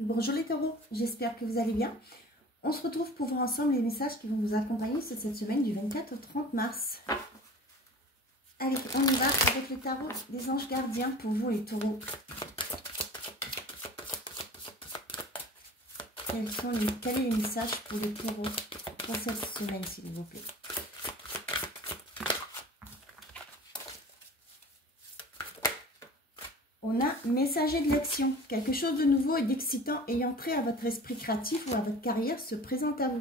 Bonjour les taureaux, j'espère que vous allez bien. On se retrouve pour voir ensemble les messages qui vont vous accompagner sur cette semaine du 24 au 30 mars. Allez, on y va avec le tarot des anges gardiens pour vous les taureaux. Quel est le message pour les taureaux pour cette semaine, s'il vous plaît? On a messager de l'action. Quelque chose de nouveau et d'excitant ayant trait à votre esprit créatif ou à votre carrière se présente à vous.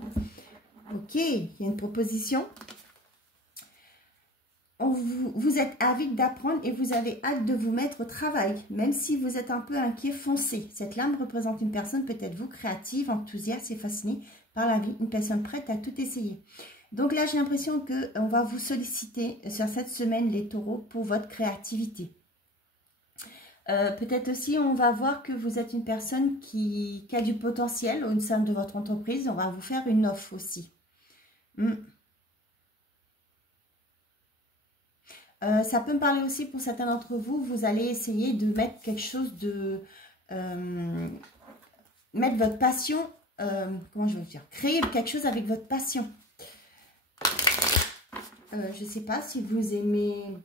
Ok, il y a une proposition. Vous êtes avide d'apprendre et vous avez hâte de vous mettre au travail. Même si vous êtes un peu inquiet, foncez. Cette lame représente une personne, peut-être vous, créative, enthousiaste et fascinée par la vie. Une personne prête à tout essayer. Donc là, j'ai l'impression qu'on va vous solliciter sur cette semaine, les taureaux, pour votre créativité. Peut-être aussi, on va voir que vous êtes une personne qui a du potentiel au sein de votre entreprise. On va vous faire une offre aussi. Ça peut me parler aussi pour certains d'entre vous. Vous allez essayer de mettre quelque chose de... mettre votre passion... comment je vais vous dire? Créer quelque chose avec votre passion. Je ne sais pas si vous aimez...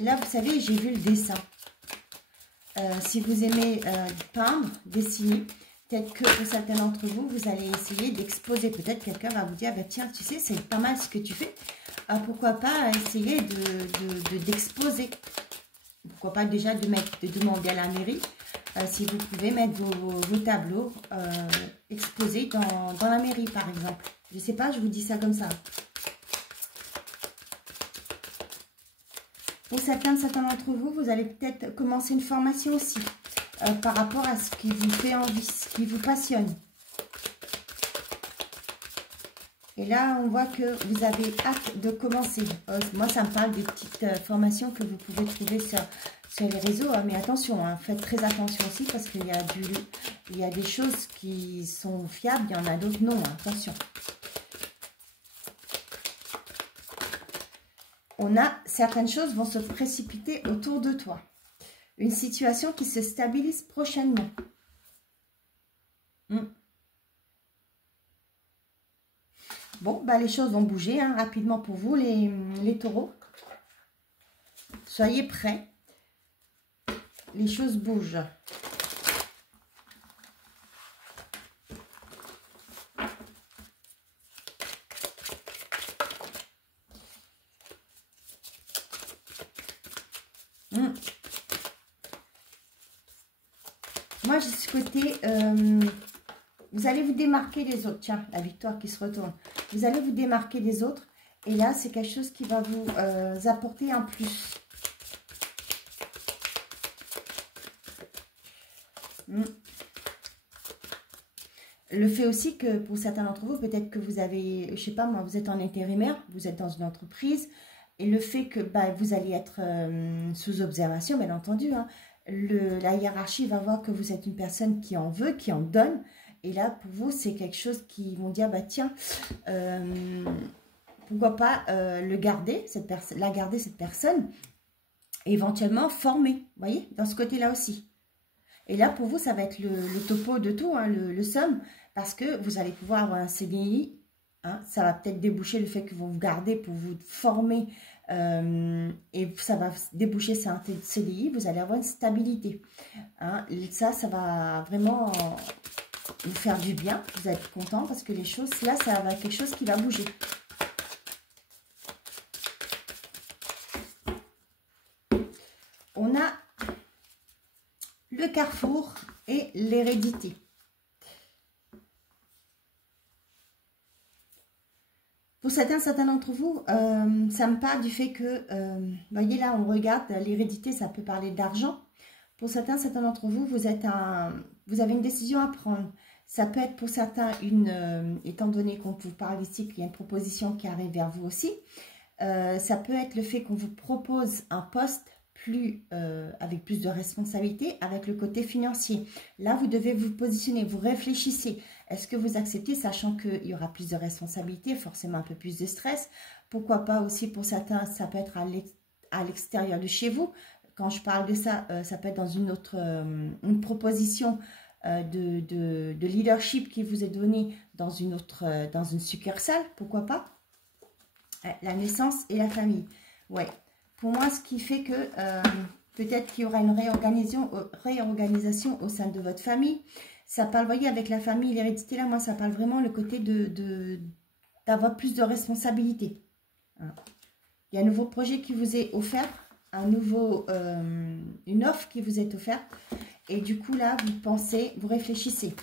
là, vous savez, j'ai vu le dessin. Si vous aimez peindre, dessiner, peut-être que pour certains d'entre vous, vous allez essayer d'exposer. Peut-être quelqu'un va vous dire, bah, tiens, tu sais, c'est pas mal ce que tu fais. Pourquoi pas essayer d'exposer. Pourquoi pas déjà de demander à la mairie si vous pouvez mettre vos tableaux exposés dans la mairie, par exemple. Je ne sais pas, je vous dis ça comme ça. Pour certains d'entre vous, vous allez peut-être commencer une formation aussi par rapport à ce qui vous fait envie, ce qui vous passionne. Et là, on voit que vous avez hâte de commencer. Moi, ça me parle des petites formations que vous pouvez trouver sur les réseaux. Mais attention, hein, faites très attention aussi parce qu'il y a des choses qui sont fiables, il y en a d'autres non. Hein, attention. On a certaines choses vont se précipiter autour de toi. Une situation qui se stabilise prochainement. Bon, bah, les choses vont bouger hein, rapidement pour vous, les taureaux. Soyez prêts. Les choses bougent. Moi, j'ai ce côté, vous allez vous démarquer des autres. Tiens, la victoire qui se retourne. Vous allez vous démarquer des autres. Et là, c'est quelque chose qui va vous apporter un plus. Le fait aussi que pour certains d'entre vous, peut-être que vous avez, je sais pas moi, vous êtes en intérimaire, vous êtes dans une entreprise. Et le fait que bah, vous allez être sous observation, bien entendu, hein, la hiérarchie va voir que vous êtes une personne qui en veut, qui en donne. Et là, pour vous, c'est quelque chose qui vont dire, bah tiens, pourquoi pas la garder, cette personne, et éventuellement former, vous voyez, dans ce côté-là aussi. Et là, pour vous, ça va être le topo de tout, hein, le somme, parce que vous allez pouvoir avoir un CDI. Hein, ça va peut-être déboucher le fait que vous vous gardez pour vous former et ça va déboucher sur un CDI, vous allez avoir une stabilité. Hein, ça va vraiment vous faire du bien, vous allez être content parce que les choses, là, ça va être quelque chose qui va bouger. On a le carrefour et l'hérédité. Pour certains d'entre vous, ça me parle du fait que, voyez là, on regarde l'hérédité, ça peut parler d'argent. Pour certains d'entre vous, vous avez une décision à prendre. Ça peut être pour certains, étant donné qu'on vous parle ici, qu'il y a une proposition qui arrive vers vous aussi. Ça peut être le fait qu'on vous propose un poste avec plus de responsabilité, avec le côté financier. Là, vous devez vous positionner, vous réfléchissez. Est-ce que vous acceptez, sachant qu'il y aura plus de responsabilités, forcément un peu plus de stress? Pourquoi pas aussi pour certains, ça peut être à l'extérieur de chez vous. Quand je parle de ça, ça peut être dans une proposition de leadership qui vous est donnée dans une succursale, pourquoi pas. La naissance et la famille. Ouais. Pour moi, ce qui fait que peut-être qu'il y aura une réorganisation au sein de votre famille. Ça parle, vous voyez, avec la famille, l'hérédité, là, moi, ça parle vraiment le côté d'avoir plus de responsabilités. Hein. Il y a un nouveau projet qui vous est offert, une offre qui vous est offerte. Et du coup, là, vous pensez, vous réfléchissez.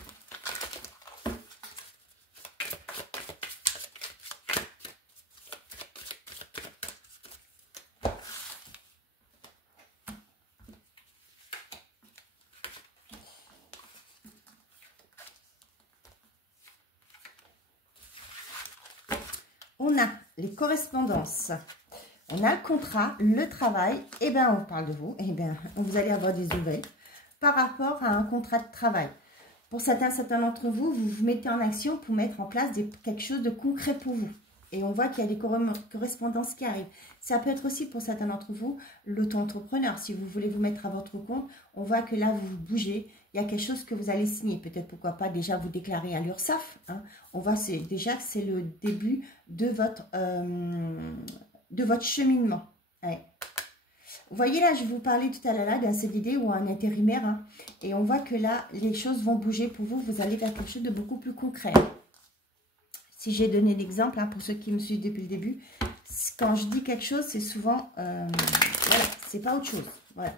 On a les correspondances, on a le contrat, le travail, et bien on parle de vous, et bien vous allez avoir des nouvelles par rapport à un contrat de travail. Pour certains d'entre vous, vous vous mettez en action pour mettre en place quelque chose de concret pour vous. Et on voit qu'il y a des correspondances qui arrivent. Ça peut être aussi pour certains d'entre vous, l'auto-entrepreneur. Si vous voulez vous mettre à votre compte, on voit que là, vous bougez. Il y a quelque chose que vous allez signer. Peut-être, pourquoi pas, déjà vous déclarer à l'URSSAF. Hein. On voit déjà que c'est le début de votre cheminement. Ouais. Vous voyez là, je vous parlais tout à l'heure d'un CDD ou un intérimaire. Hein, et on voit que là, les choses vont bouger pour vous. Vous allez vers quelque chose de beaucoup plus concret. Si j'ai donné l'exemple, hein, pour ceux qui me suivent depuis le début, quand je dis quelque chose, c'est souvent, voilà, c'est pas autre chose. Voilà.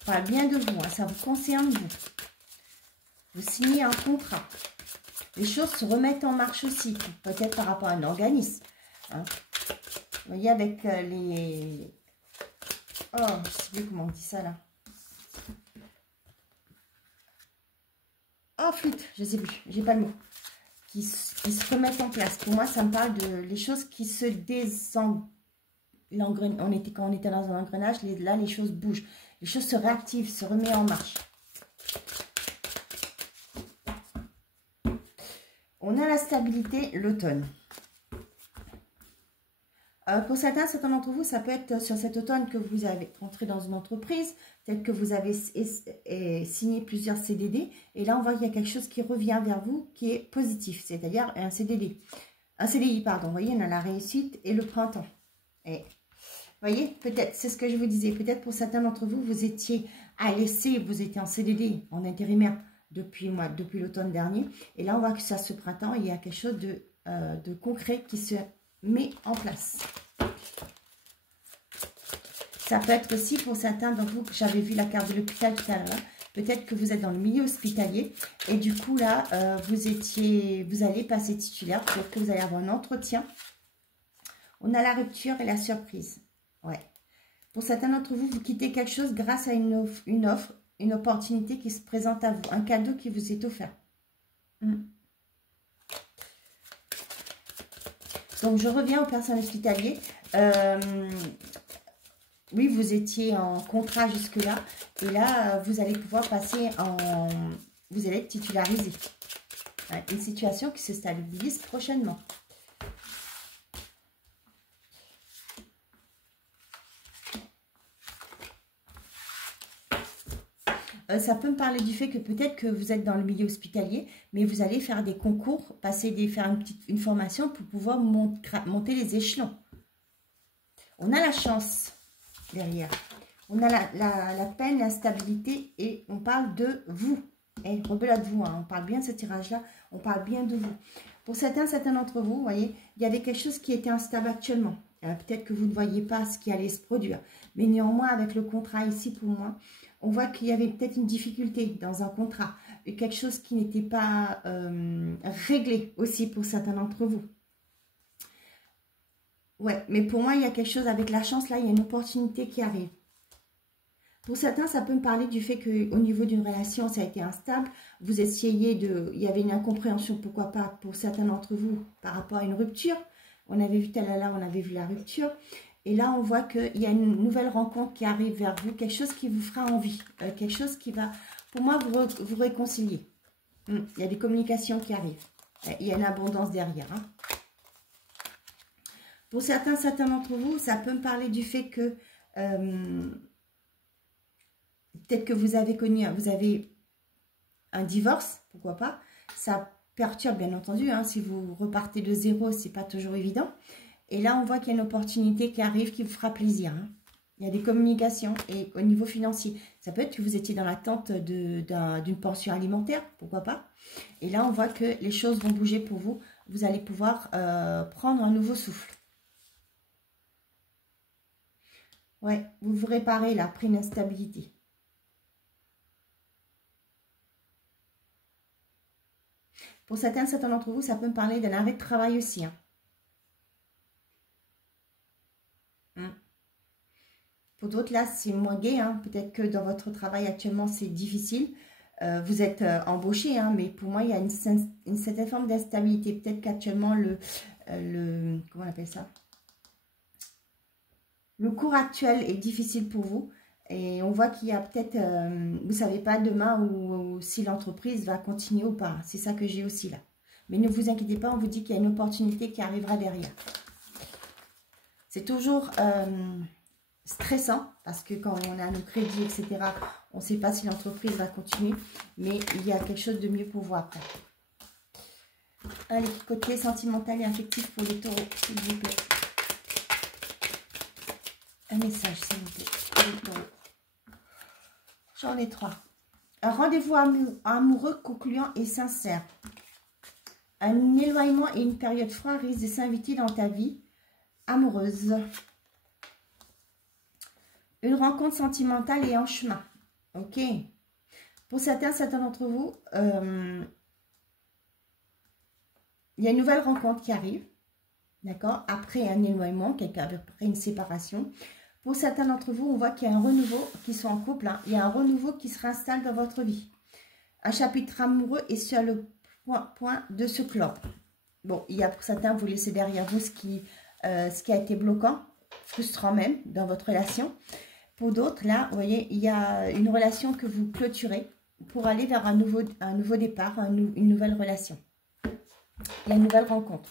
On parle bien de vous, hein, ça vous concerne vous. Vous signez un contrat. Les choses se remettent en marche aussi, peut-être par rapport à un organisme. Hein. Vous voyez, avec les... Oh, je sais plus comment on dit ça là. Oh, flûte, je sais plus, j'ai pas le mot. Qui se remettent en place. Pour moi, ça me parle de les choses qui se désengrenent. Quand on était dans un engrenage, là, les choses bougent. Les choses se réactivent, se remettent en marche. On a la stabilité, l'automne. Pour certains d'entre vous, ça peut être sur cet automne que vous avez rentré dans une entreprise. Peut-être que vous avez signé plusieurs CDD. Et là, on voit qu'il y a quelque chose qui revient vers vous qui est positif. C'est-à-dire un CDD. Un CDI, pardon. Vous voyez, on a la réussite et le printemps. Et, vous voyez, peut-être, c'est ce que je vous disais. Peut-être pour certains d'entre vous, vous étiez à l'essai, vous étiez en CDD, en intérimaire depuis l'automne dernier. Et là, on voit que ça, ce printemps, il y a quelque chose de concret qui se met en place. Ça peut être aussi pour certains d'entre vous, que j'avais vu la carte de l'hôpital tout à l'heure, peut-être que vous êtes dans le milieu hospitalier et du coup là, vous allez passer titulaire, peut-être que vous allez avoir un entretien. On a la rupture et la surprise. Ouais. Pour certains d'entre vous, vous quittez quelque chose grâce à une offre, une opportunité qui se présente à vous, un cadeau qui vous est offert. Donc, je reviens aux personnes hospitalières. Oui, vous étiez en contrat jusque-là. Et là, vous allez pouvoir passer en... Vous allez être titularisé. Une situation qui se stabilise prochainement. Ça peut me parler du fait que peut-être que vous êtes dans le milieu hospitalier, mais vous allez faire des concours, faire une formation pour pouvoir monter les échelons. On a la chance derrière. On a la peine, la stabilité et on parle de vous. Et rebelote-vous, hein, on parle bien de ce tirage-là, on parle bien de vous. Pour certains d'entre vous, vous voyez, il y avait quelque chose qui était instable actuellement. Peut-être que vous ne voyez pas ce qui allait se produire. Mais néanmoins, avec le contrat ici, pour moi, on voit qu'il y avait peut-être une difficulté dans un contrat. Quelque chose qui n'était pas réglé aussi pour certains d'entre vous. Ouais, mais pour moi, il y a quelque chose avec la chance. Là, il y a une opportunité qui arrive. Pour certains, ça peut me parler du fait qu'au niveau d'une relation, ça a été instable. Vous essayez de... Il y avait une incompréhension, pourquoi pas, pour certains d'entre vous, par rapport à une rupture. On avait vu on avait vu la rupture. Et là, on voit qu'il y a une nouvelle rencontre qui arrive vers vous. Quelque chose qui vous fera envie. Quelque chose qui va, pour moi, vous réconcilier. Il y a des communications qui arrivent. Il y a une abondance derrière. Hein. Pour certains d'entre vous, ça peut me parler du fait que peut-être que vous avez un divorce, pourquoi pas. Ça perturbe bien entendu, hein, si vous repartez de zéro, c'est pas toujours évident. Et là, on voit qu'il y a une opportunité qui arrive qui vous fera plaisir. Hein. Il y a des communications et au niveau financier, ça peut être que vous étiez dans l'attente d'une pension alimentaire, pourquoi pas. Et là, on voit que les choses vont bouger pour vous. Vous allez pouvoir prendre un nouveau souffle. Ouais, vous vous réparez là, après une instabilité. Pour certains d'entre vous, ça peut me parler d'un arrêt de travail aussi. Hein. Pour d'autres, là, c'est moins gai. Hein. Peut-être que dans votre travail actuellement, c'est difficile. Vous êtes embauché, hein, mais pour moi, il y a une certaine forme d'instabilité. Peut-être qu'actuellement, comment on appelle ça? Le cours actuel est difficile pour vous. Et on voit qu'il y a peut-être, vous ne savez pas demain ou si l'entreprise va continuer ou pas. C'est ça que j'ai aussi là. Mais ne vous inquiétez pas, on vous dit qu'il y a une opportunité qui arrivera derrière. C'est toujours stressant parce que quand on a nos crédits, etc., on ne sait pas si l'entreprise va continuer. Mais il y a quelque chose de mieux pour vous après. Allez, côté sentimental et affectif pour les taureaux, s'il vous plaît. Un message, s'il vous plaît, pour les taureaux. J'en ai 3. Un rendez-vous amoureux concluant et sincère. Un éloignement et une période froide risquent de s'inviter dans ta vie amoureuse. Une rencontre sentimentale est en chemin. Ok. Pour certains d'entre vous, il y a une nouvelle rencontre qui arrive. D'accord. Après un éloignement, après une séparation. Pour certains d'entre vous, on voit qu'il y a un renouveau, qui sont en couple, hein, il y a un renouveau qui se réinstalle dans votre vie. Un chapitre amoureux est sur le point de se clore. Bon, il y a pour certains, vous laissez derrière vous ce qui a été bloquant, frustrant même, dans votre relation. Pour d'autres, là, vous voyez, il y a une relation que vous clôturez pour aller vers un nouveau départ, une nouvelle relation. Il y a une nouvelle rencontre.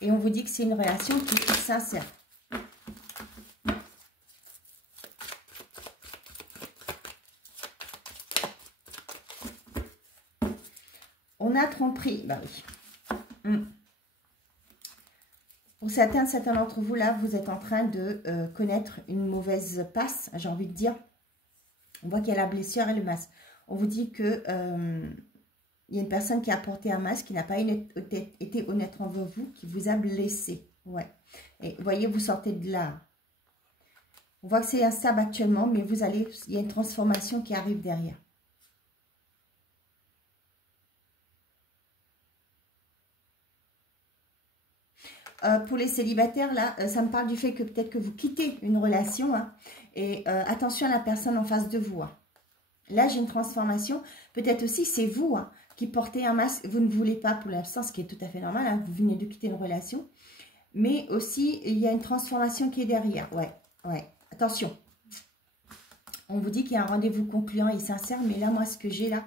Et on vous dit que c'est une relation qui est sincère. On a tromperie. Bah oui. Pour certains d'entre vous, là, vous êtes en train de connaître une mauvaise passe, j'ai envie de dire. On voit qu'il y a la blessure et le masque. On vous dit que il y a une personne qui a porté un masque, qui n'a pas été honnête envers vous, qui vous a blessé. Ouais. Et vous voyez, vous sortez de là. On voit que c'est instable actuellement, mais il y a une transformation qui arrive derrière. Pour les célibataires, là, ça me parle du fait que peut-être que vous quittez une relation. Hein, et attention à la personne en face de vous. Hein. Là, j'ai une transformation. Peut-être aussi, c'est vous hein, qui portez un masque. Vous ne voulez pas pour l'instant, ce qui est tout à fait normal. Hein, vous venez de quitter une relation. Mais aussi, il y a une transformation qui est derrière. Ouais, ouais. Attention. On vous dit qu'il y a un rendez-vous concluant et sincère. Mais là, moi, ce que j'ai là,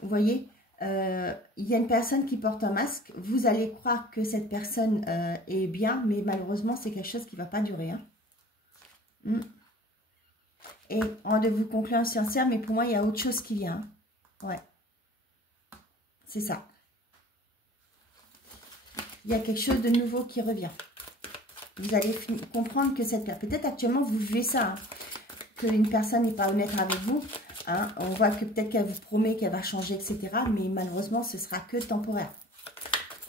vous voyez, il y a une personne qui porte un masque. Vous allez croire que cette personne est bien. Mais malheureusement, c'est quelque chose qui ne va pas durer. Hein. Et rendez-vous concluant sincère, mais pour moi, il y a autre chose qui vient. Ouais. C'est ça. Il y a quelque chose de nouveau qui revient. Vous allez comprendre que cette personne... Peut-être actuellement, vous vivez ça. Hein, qu'une personne n'est pas honnête avec vous. Hein, on voit que peut-être qu'elle vous promet qu'elle va changer, etc. Mais malheureusement, ce sera que temporaire.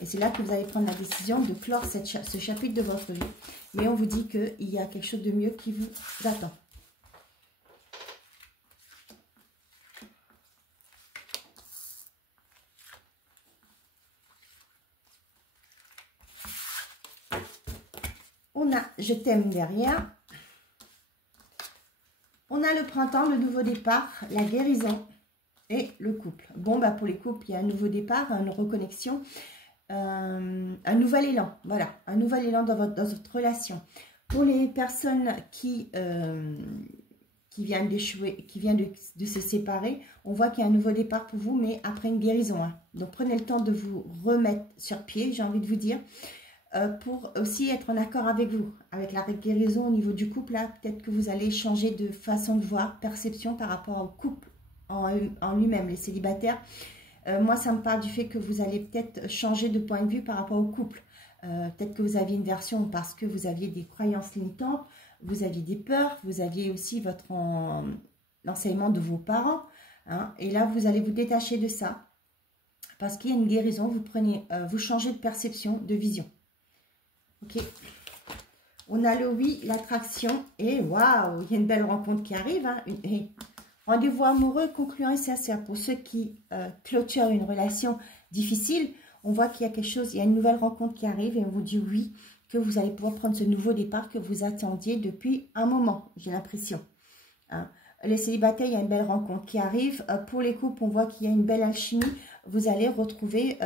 Et c'est là que vous allez prendre la décision de clore ce chapitre de votre vie. Mais on vous dit qu'il y a quelque chose de mieux qui vous attend. On a « Je t'aime » derrière. On a le printemps, le nouveau départ, la guérison et le couple. Bon, bah pour les couples, il y a un nouveau départ, une reconnexion, un nouvel élan. Voilà, un nouvel élan dans votre relation. Pour les personnes qui qui vient d'échouer, qui vient de se séparer. On voit qu'il y a un nouveau départ pour vous, mais après une guérison. Hein. Donc, prenez le temps de vous remettre sur pied, j'ai envie de vous dire, pour aussi être en accord avec vous, avec la guérison au niveau du couple. Là, peut-être que vous allez changer de façon de voir, perception par rapport au couple en lui-même, les célibataires. Moi, ça me parle du fait que vous allez peut-être changer de point de vue par rapport au couple. Peut-être que vous aviez une version parce que vous aviez des croyances limitantes, vous aviez des peurs, vous aviez aussi l'enseignement de vos parents. Hein, et là, vous allez vous détacher de ça parce qu'il y a une guérison. Vous changez de perception, de vision. Ok. On a le oui, l'attraction et waouh, il y a une belle rencontre qui arrive. Hein, rendez-vous amoureux, concluant et sincère. Pour ceux qui clôturent une relation difficile, on voit qu'il y a quelque chose, il y a une nouvelle rencontre qui arrive et on vous dit oui, que vous allez pouvoir prendre ce nouveau départ que vous attendiez depuis un moment, j'ai l'impression. Hein. Les célibataires, il y a une belle rencontre qui arrive. Pour les couples, on voit qu'il y a une belle alchimie. Vous allez retrouver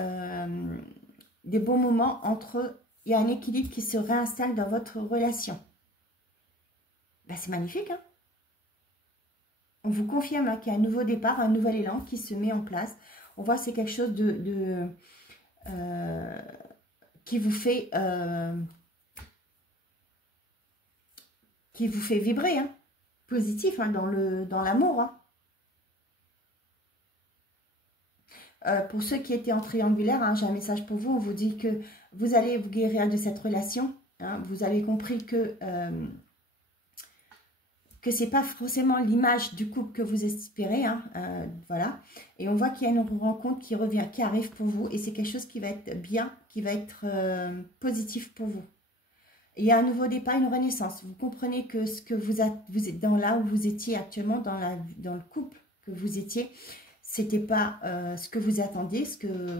des bons moments entre... Il y a un équilibre qui se réinstalle dans votre relation. Ben, c'est magnifique, hein? On vous confirme hein, qu'il y a un nouveau départ, un nouvel élan qui se met en place. On voit que c'est quelque chose qui vous fait vibrer, hein, positif hein, dans l'amour. Hein. Pour ceux qui étaient en triangulaire, hein, j'ai un message pour vous. On vous dit que vous allez vous guérir de cette relation. Hein, vous avez compris que ce n'est pas forcément l'image du couple que vous espérez. Hein, voilà. Et on voit qu'il y a une rencontre qui revient, qui arrive pour vous. Et c'est quelque chose qui va être bien, qui va être positif pour vous. Il y a un nouveau départ, une renaissance. Vous comprenez que ce que vous êtes dans là où vous étiez actuellement, dans le couple que vous étiez, c'était pas ce que vous attendiez.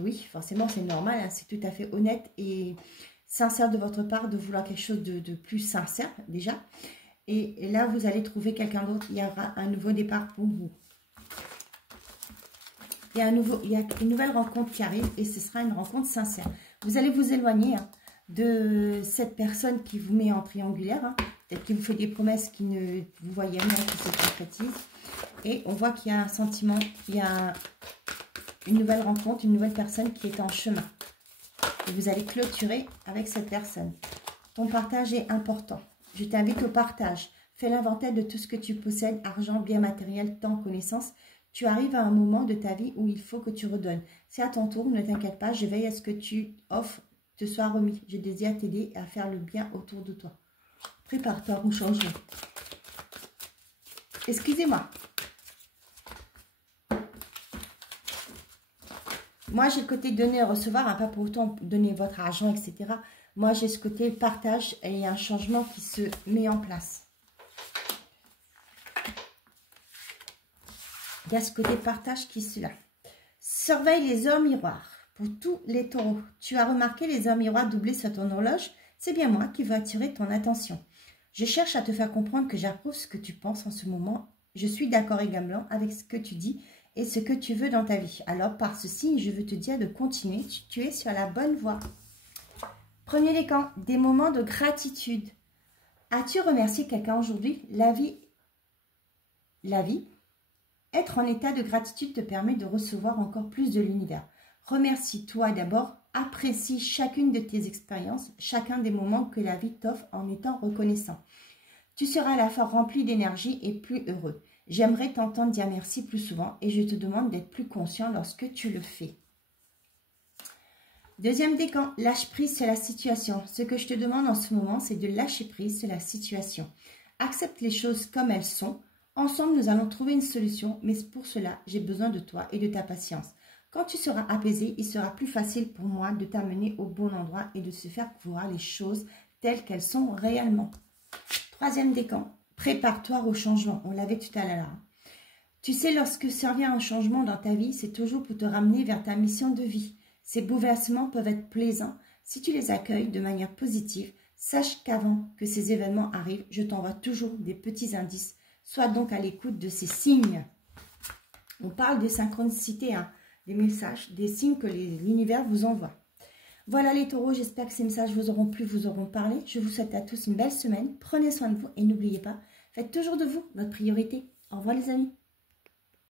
Oui, forcément, c'est normal. Hein, c'est tout à fait honnête et sincère de votre part de vouloir quelque chose de plus sincère déjà. Et là, vous allez trouver quelqu'un d'autre. Il y aura un nouveau départ pour vous. Il y a une nouvelle rencontre qui arrive et ce sera une rencontre sincère. Vous allez vous éloigner hein, de cette personne qui vous met en triangulaire. Hein. Peut-être qu'il vous fait des promesses qui ne vous voyez rien qui se concrétisent. Et on voit qu'il y a un sentiment, il y a une nouvelle rencontre, une nouvelle personne qui est en chemin. Et vous allez clôturer avec cette personne. Ton partage est important. Je t'invite au partage. Fais l'inventaire de tout ce que tu possèdes, argent, biens matériels, temps, connaissances. Tu arrives à un moment de ta vie où il faut que tu redonnes. C'est à ton tour, ne t'inquiète pas, je veille à ce que tu offres te soit remis. Je désire t'aider à faire le bien autour de toi. Prépare-toi au changement. Excusez-moi. Moi, j'ai le côté donner et recevoir, hein, pas pour autant donner votre argent, etc. Moi, j'ai ce côté partage et il y a un changement qui se met en place. Il y a ce côté partage qui est là. Surveille les heures miroirs. Pour tous les taureaux, tu as remarqué les heures miroirs doublées sur ton horloge? C'est bien moi qui veux attirer ton attention. Je cherche à te faire comprendre que j'approuve ce que tu penses en ce moment. Je suis d'accord également avec ce que tu dis et ce que tu veux dans ta vie. Alors, par ce signe, je veux te dire de continuer. Tu es sur la bonne voie. Premier décan, des moments de gratitude. As-tu remercié quelqu'un aujourd'hui? La vie. Être en état de gratitude te permet de recevoir encore plus de l'univers. Remercie-toi d'abord, apprécie chacune de tes expériences, chacun des moments que la vie t'offre en étant reconnaissant. Tu seras à la fois rempli d'énergie et plus heureux. J'aimerais t'entendre dire merci plus souvent et je te demande d'être plus conscient lorsque tu le fais. Deuxième décan, lâche prise sur la situation. Ce que je te demande en ce moment, c'est de lâcher prise sur la situation. Accepte les choses comme elles sont. Ensemble, nous allons trouver une solution, mais pour cela, j'ai besoin de toi et de ta patience. Quand tu seras apaisé, il sera plus facile pour moi de t'amener au bon endroit et de se faire voir les choses telles qu'elles sont réellement. Troisième décan, prépare-toi au changement. On l'avait tout à l'heure. Tu sais, lorsque survient un changement dans ta vie, c'est toujours pour te ramener vers ta mission de vie. Ces bouleversements peuvent être plaisants. Si tu les accueilles de manière positive, sache qu'avant que ces événements arrivent, je t'envoie toujours des petits indices. Sois donc à l'écoute de ces signes. On parle de synchronicité, hein, des messages, des signes que l'univers vous envoie. Voilà les taureaux, j'espère que ces messages vous auront plu, vous auront parlé. Je vous souhaite à tous une belle semaine. Prenez soin de vous et n'oubliez pas, Faites toujours de vous votre priorité. Au revoir les amis.